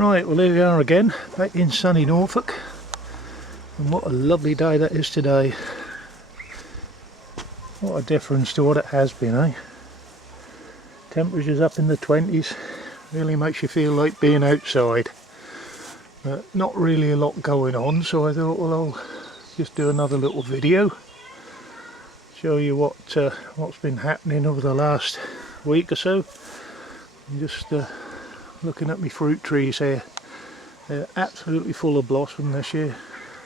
Right, well here we are again, back in sunny Norfolk, and what a lovely day that is today. What a difference to what it has been, eh? Temperatures up in the 20s, really makes you feel like being outside. But not really a lot going on, so I thought, well, I'll just do another little video, show you what's been happening over the last week or so. I'm just looking at my fruit trees here. They're absolutely full of blossom this year.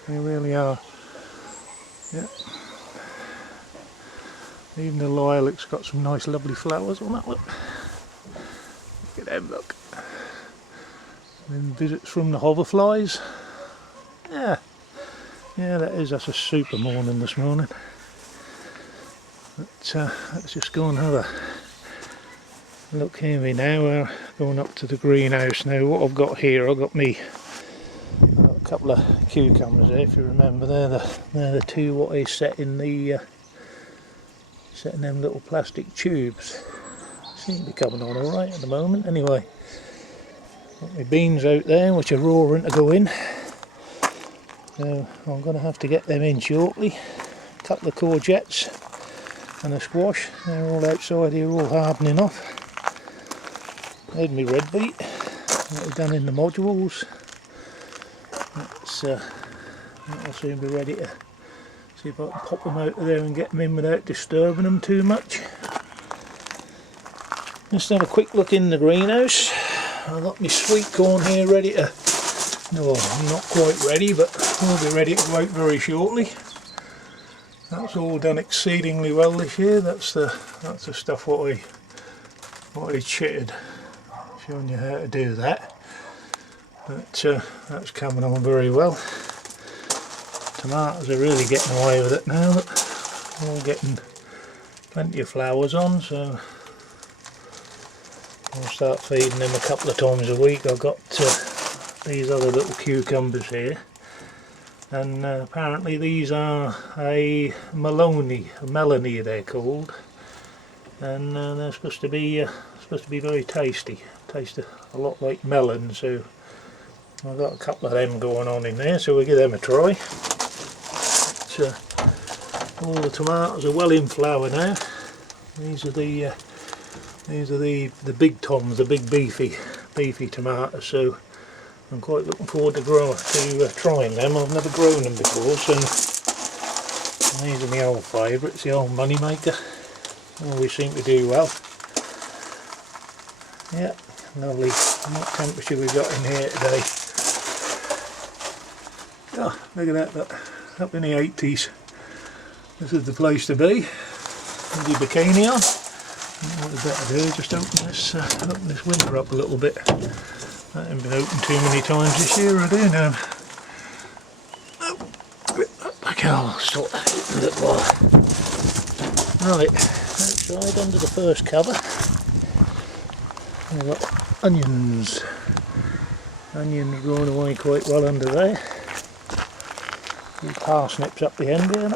They really are. Yeah. Even the lilac's got some nice lovely flowers on that, look. Look at them, look. And visits from the hoverflies. Yeah, that's a super morning this morning. But let's just go and have a look here. We now are going up to the greenhouse. Now what I've got here, I've got a couple of cucumbers there, if you remember. They're the two what I set in them little plastic tubes. Seem to be coming on alright at the moment. Anyway, got my beans out there which are roaring to go in. So I'm going to have to get them in shortly. A couple of courgettes and a squash. They're all outside here, all hardening off. There's my red beet. That I've done in the modules. That'll soon be ready to see if I can pop them out of there and get them in without disturbing them too much. Just have a quick look in the greenhouse. I've got my sweet corn here ready to, no, not quite ready, but will be ready to go out very shortly. That's all done exceedingly well this year. That's the stuff what I chitted, showing you how to do that. But that's coming on very well. Tomatoes are really getting away with it now. They're all getting plenty of flowers on, so I'll start feeding them a couple of times a week. I've got these other little cucumbers here, and apparently these are a Melanie they're called, and they're supposed to be very tasty. Taste a lot like melon, so I've got a couple of them going on in there, so we'll give them a try. All the tomatoes are well in flower now. These are the big toms, the big beefy tomatoes. So I'm quite looking forward to trying them. I've never grown them before, so these are my old favourites, the old money maker. Always seem to do well. Yeah, lovely. What temperature we've got in here today? Oh, look at that, look. Up in the 80s. This is the place to be. With your bikini on. What we better do is just open this window up a little bit. That hasn't been opened too many times this year, I do know. Okay, I'll sort that out in a little while. Right, outside under the first cover. We've got onions. Onions growing away quite well under there. Parsnips up the end here.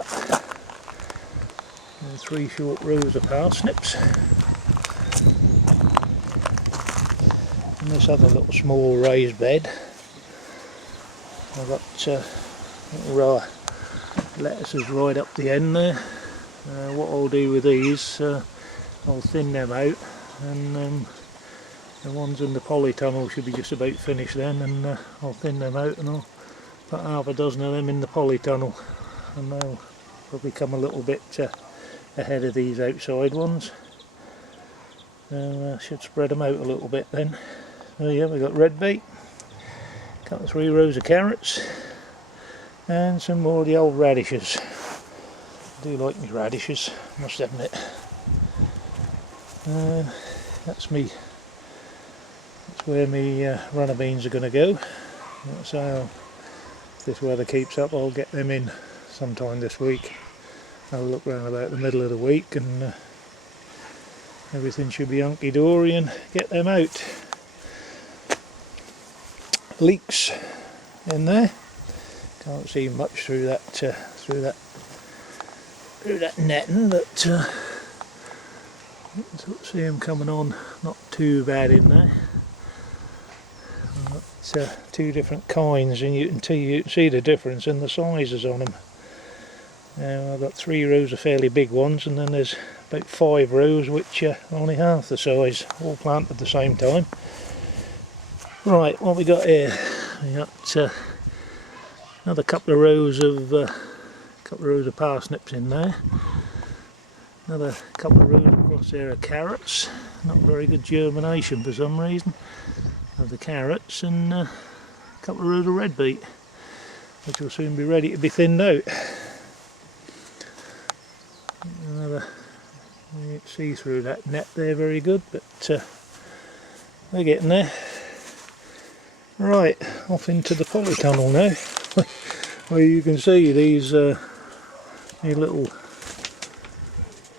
And 3 short rows of parsnips. And this other little small raised bed, I've got little row of lettuces right up the end there. What I'll do with these, I'll thin them out, and the ones in the polytunnel should be just about finished then, and I'll thin them out and I'll put half a dozen of them in the polytunnel, and they'll probably come a little bit ahead of these outside ones. Should spread them out a little bit then. So yeah, we've got red beet, got 3 rows of carrots, and some more of the old radishes. I do like my radishes, must admit. That's where my runner beans are going to go. So if this weather keeps up, I'll get them in sometime this week. I'll look round about the middle of the week, and everything should be hunky-dory, and get them out. Leeks in there. Can't see much through that netting, but see them coming on, not too bad in there. two different kinds, and you can see the difference in the sizes on them. Now I've got 3 rows of fairly big ones, and then there's about 5 rows which are only half the size, all planted at the same time. Right, what we got here? We got another couple of rows of parsnips in there. Another couple of rows across there of carrots. Not very good germination for some reason of the carrots, and a couple of rows of red beet, which will soon be ready to be thinned out. You can see through that net there very good, but we're getting there. Right, off into the polytunnel now, where you can see these little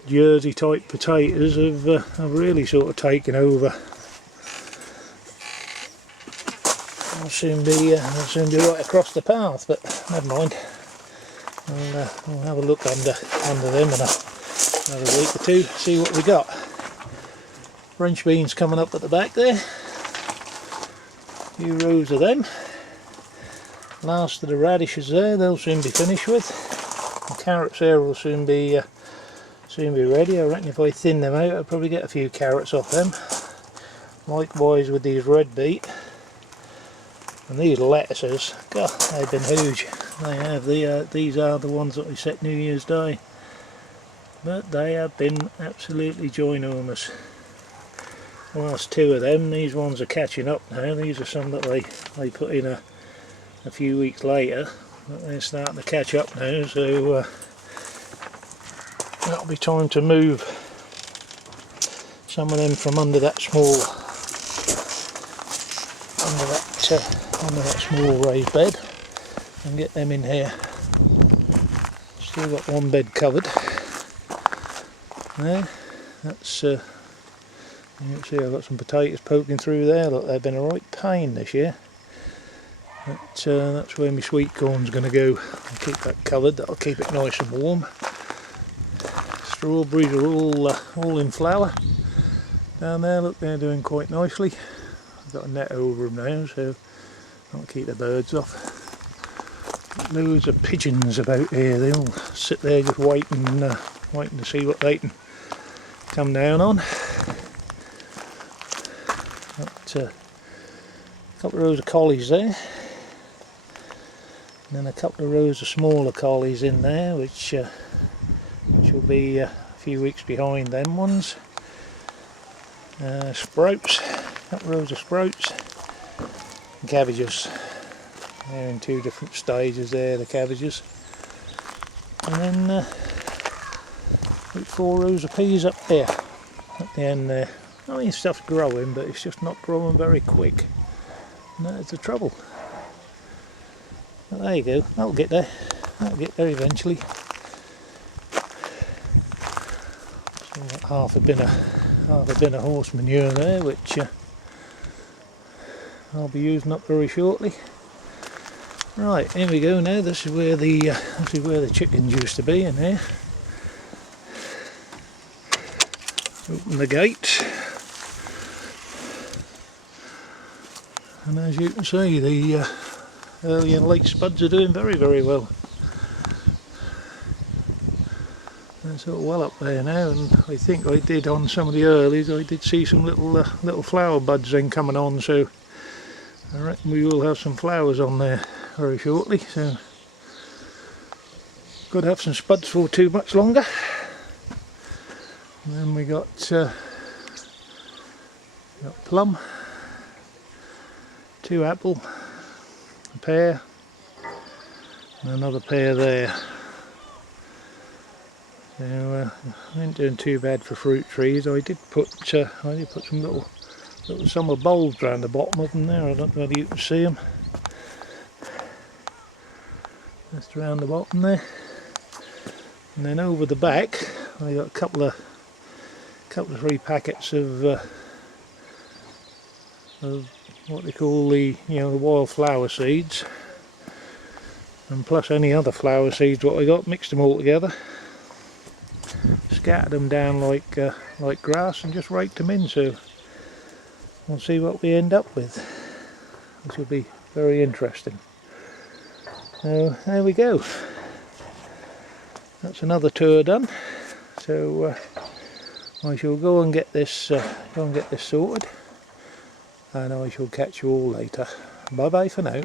Jersey type potatoes have really sort of taken over. I'll soon be right across the path, but never mind. We'll have a look under them in another week or two, see what we got. French beans coming up at the back there. A few rows of them. Last of the radishes there, they'll soon be finished with. The carrots there will soon be ready. I reckon if I thin them out, I'll probably get a few carrots off them. Likewise with these red beet. And these lettuces, God, they've been huge. They have. These are the ones that we set New Year's Day. But they have been absolutely ginormous. The last 2 of them, these ones are catching up now. These are some that they put in a few weeks later. But they're starting to catch up now, so that'll be time to move some of them from under that small raised bed and get them in here. Still got one bed covered there. That's you can see I've got some potatoes poking through there. Look, they've been a right pain this year. That's where my sweet corn's going to go. I'll keep that covered. That'll keep it nice and warm. Strawberries are all in flower down there. Look, they're doing quite nicely. I've got a net over them now, so I'll keep the birds off. Loads of pigeons about here. They all sit there just waiting to see what they can come down on. Got a couple of rows of collies there, and then a couple of rows of smaller collies in there, which will be a few weeks behind them ones. Sprouts, a couple of rows of sprouts, and cabbages. They're in 2 different stages there, the cabbages. And then about 4 rows of peas up there at the end there. I mean, stuff's growing, but it's just not growing very quick, and that is the trouble. But there you go, that'll get there eventually. So I've got half a bin of horse manure there, which I'll be using up very shortly. Right, here we go now. This is where the chickens used to be in here. Open the gate, and as you can see, the early and late spuds are doing very, very well. They're sort of well up there now, and I think I did on some of the earlies. I did see some little flower buds then coming on, so I reckon we will have some flowers on there very shortly. So got to have some spuds for too much longer. And then we got plum, 2 apple, a pear, and another pear there. So I ain't doing too bad for fruit trees. I did put some little summer bulbs around the bottom of them there. I don't know whether you can see them. Just around the bottom there. And then over the back, I got a couple of 3 packets of what they call the wild flower seeds, and plus any other flower seeds what I got, mixed them all together, scattered them down like grass, and just raked them in. So we'll see what we end up with. which will be very interesting. So there we go. That's another tour done. So I shall go and get this sorted, and I shall catch you all later. Bye bye for now.